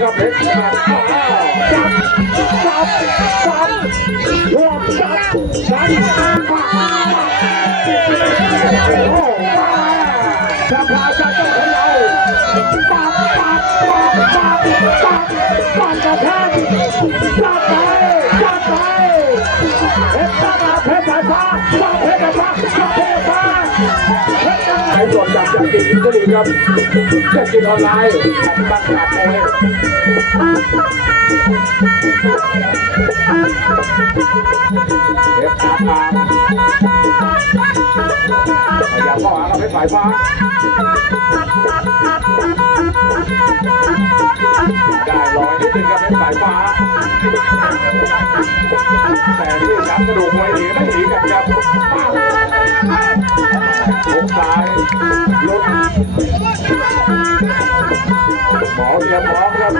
ครับเพชรขาดอ้าวจับจับจับรวมจับจับปักโอ้มาจะพาจะต้องของเราปักปักปักปักปักปักกระแทกจับไปจับไปเพชรตาเพชรสายฟ้าจับเพชรสายฟ้าจับเพชรสายฟ้าเพชรสายฟ้าใครสดจากจากกินกินเตอร์เน็ตครับจะกินออนไลน์ตั้งขาโอ้ยเด็กตาร์อาร์พยายามเข้าหาเราให้สายฟ้า ได้ลอยนิดนึงครับเป็นสายฟ้า แต่ที่สากระดูกมวยหนีไม่หนีกันครับป้าวลงซ้ายลุดหมอเตรียมพร้อมครับ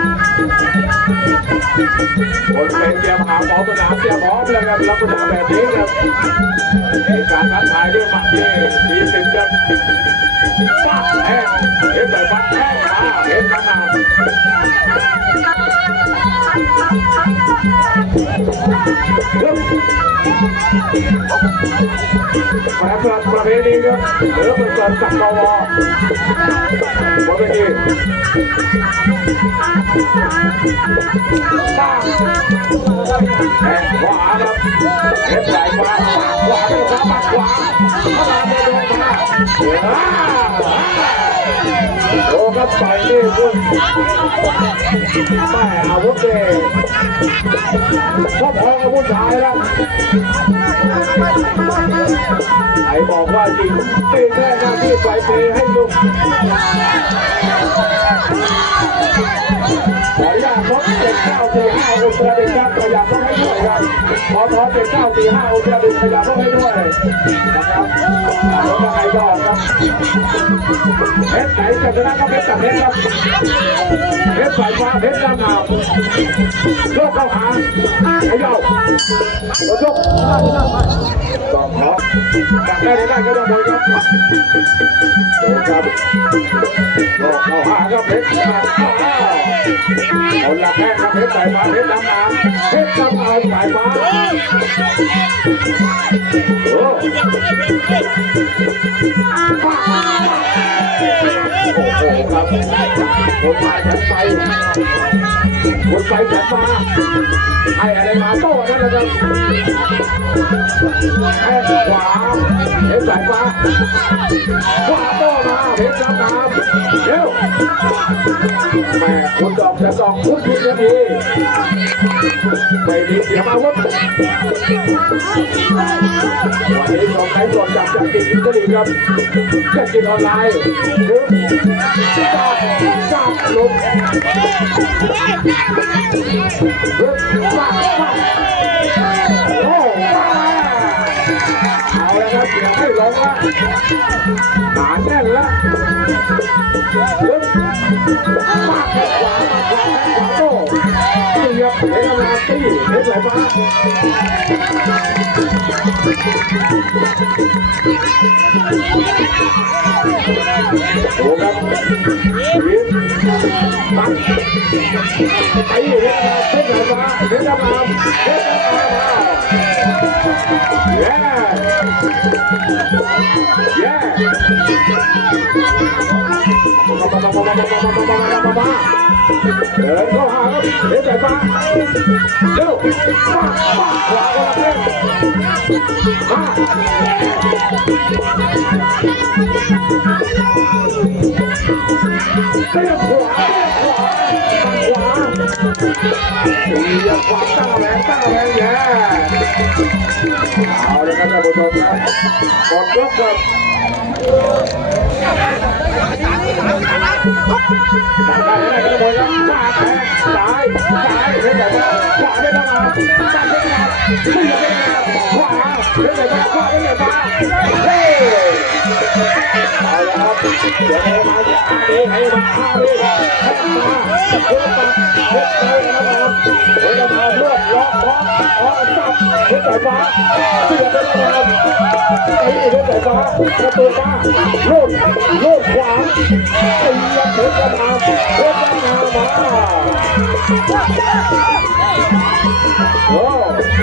คนเป็นเตรียมหาหมอสนามเตรียมพร้อมเลยครับลักษณะแบบนี้ครับมีการทักทายด้วยหมัดเล่มีสิบครับ ป้าแห้งเห็นแต่ฟัดแห้งมาเห็นขนาด แหวนประประเพณีครับเหลือเป็นการจักรวอบนเวทีป้าแข่งขวาครับเห็นสายฟ้าขวาด้วยซ้ายขวาเข้ามาโดนมา โอ้ครับไปนี่คุณแม่อาวุธเองก็พอกับผู้ชายแล้วใครบอกว่าจริงตีแค่หน้าที่ไปเปให้ลุงขออนุญาตรถเจ็ดเก้าสี่ห้าอุตรดิตถ์ครับขยับรถให้ด้วย ครับพอทอเป็นเก้าสี่ห้าอุตรดิตถ์ขยับรถให้ด้วยนะครับรถยังไงก็ออกครับเพชรไหนจะชนะก็เพชรกับเพชรครับเพชรสายฟ้าเพชรดำงาวโยกเข้าหาขย่าโยกก็ขอ จับได้ได้ก็ต้องมวยครับโดนครับโลกเข้าหาครับเพชรขาดอ้าวคนละแข้งครับเพชรสายฟ้าเพชรดำน้ำเพชรดำน้ำสายฟ้าโอ้โอ้โหครับคนมาแขนไป คนไปแขนมาให้อะไรมาโต้นั่นแหละครับแข้ขวาเอ็นสายฟ้าขวาโต้มาเพชรรับน้ำเร็วแม่คุณดอกจะดอกคุณผิดนาทีไม่มีเสียงอาวุธวันนี้สองไทยสดจากจากกินอินเตอร์เน็ตครับจะกินออนไลน์หรือจับจับลุกหรือปักปัก ลงละหนาแน่นละลึกมากแค่ขวามาขวาแค่ขวาโต้ เสียบเห็นกำลังตีเห็นไหลฟ้าโอ้ครับวินปังไ ปอยู่เนี่ยเห็นไหลฟ้าเห็นกำลังเห็นกำลังเย้ เย้เดินเข้าหาครับเห็นสายฟ้าเร็วป้าป้าขวาก็รับเล่นมาเรียบขวาขวาขวาเรียบขวาตั้งแรงตั้งแรงแย่ เอาเลยครับท่านผู้ชมครับหมดยกครับจับได้ได้ก็มวยครับขวาแทงซ้ายซ้ายเห็นแต่ว่าขวาได้เข้ามาตัดได้เข้ามาเสียบได้ขวาเห็นแต่ว่าขวาได้แต่มาเฮ้ เอาละครับเดี๋ยวเรามาจะเตะให้มันฆ่าลูกแทบมาเพื่อปักเพื่อไปนะครับเพื่อมาเพื่อล็อกล็อกล็อกจับเพื่อใส่ฟ้าเพื่อเป็นนะครับไอ้เพื่อใส่ฟ้าประตูฟ้าลูกลูกขวาตีกับเพื่อมาเพื่อมามาโอ้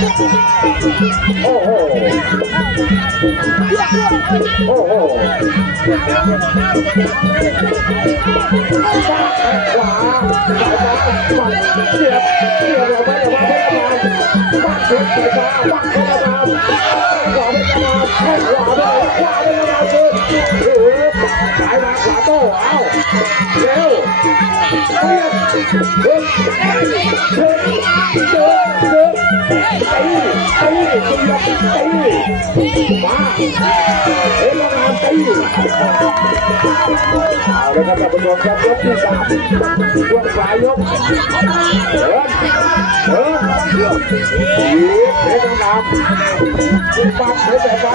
โอ้โห โอ้โหขวาขวาเสียบเสียบเราไม่ได้ว่าไม่ประมาณบ้านเพชรศรีกาบ้นพามขวาไม่ปราณ ขวาไปขวาไปแล้วมะคือโอ้โหสายมาขวาโต้เอ้ยเร็วเฮ้ยเฮ้ยเฮ้ยเดิยเดินไอ้ไอ้ตีตีมาเฮ้ยมาตีเอาละครับท่านผู้ชมครับยกที่สามช่วงปลายยกเดินเดินเดินเฮ้ยเฮ้ยน้ำน้ำปุ๊บปั๊บเฮ้ยแบบว่า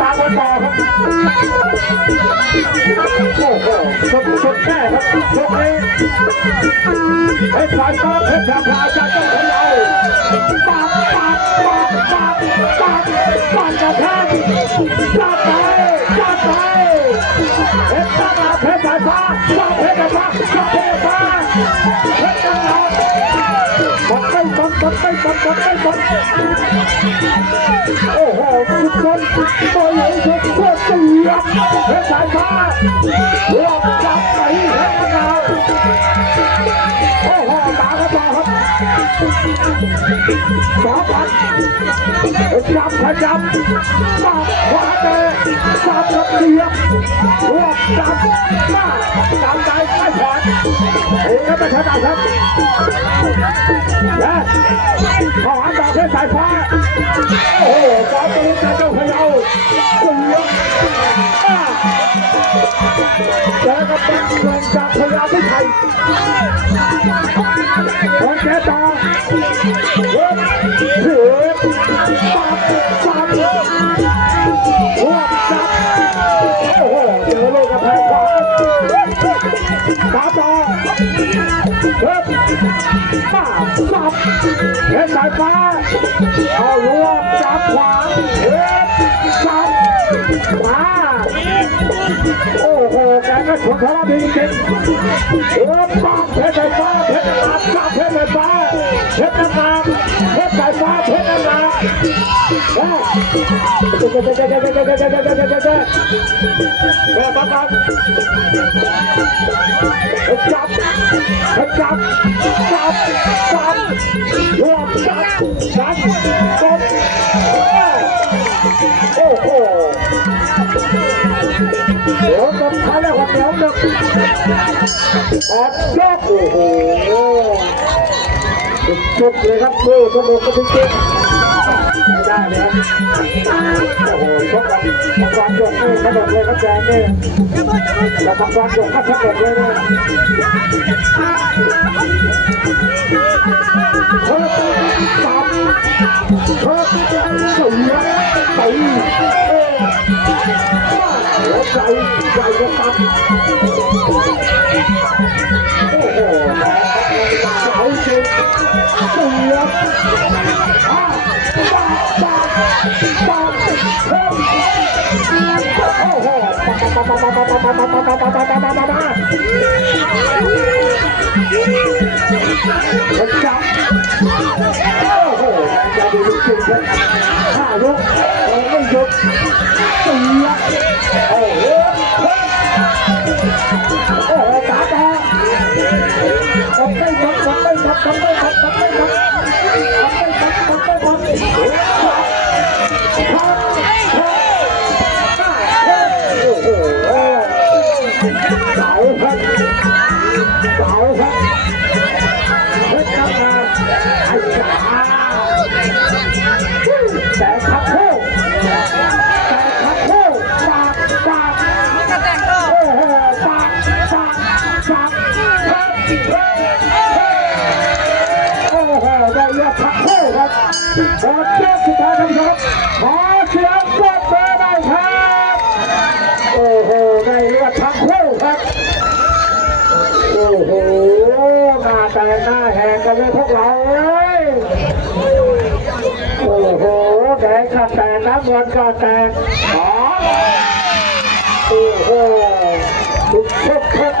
ตามกันต่อครับโอ้โหสุดสุดแน่ครับยกนี้เพชรสายฟ้าเพชรดาพาจากเจ้าของเราปาดปาดปาดปาดปาดปาดกระแทกปาดไปปาดไปเพชรดาพาเพชรสายฟ้าชอบเพชรดาพาชอบเพชรดาเพชรดาพาปัดไปปัดปัดไปปัดปัดไปปัด นตัวเหลืองชกโคตรเสียบเพชรสายฟ้าหลบจับไหลแล้วดาวโอ้โหตาก็ตาครับสองพัน จับะยับจับวาเตะจับระเบียบรวบจับมาตามใจไม่ผ่านเองก็ไม่ถนัดครับและขวาดอกเส้นสายฟ้าโอ้โหสามตัวจะเจ้าพยาวคุงยศแล้วก็เป็นเงินจากพยาวไม่ไทยคนแก่ต่อ เฮ้ยสายฟ้าเอารวมจับขวาเฮ้ยจับมาโอ้โหแกก็ชนทะเลาะจริงเเออปามเพชรสายฟ้าเพชรอาบเพชรสายฟ้าเพชรน้ำตา เช็ดน้ำล้างได้แม่ปั๊บปั๊บจับจับจับจับรวมจับจับกดโอ้โหเดี๋ยวกำคัญแล้วครับเดี๋ยวกำแอบยกโอ้โห จบเลยครับโอ้กระโดดก็พิชิตไม่ได้เลยครับโอ้โหชกกัามังกรยกเอ้กระโดดเลยครับแจงเนี่ยแต่มังกรยกก็กระโดดเลยนะโอ้โหสามโอ้โหสี่ไปเอ้ หัวใจใหญ่กว่าครับโอ้โหสาวเจ็บเสียบอ้าวบาดบาดบาดเฮ้ยโอ้โหจับโอ้โหจะดูลูกชิ้น luôn còn anh dục từng nhắc ồ ồ tả ta cầm tay cầm cầm tay cầm cầm tay cầm cầm tay cầm แตกน้ำเงินก็แตกขโอ้โหทุกทุกทุก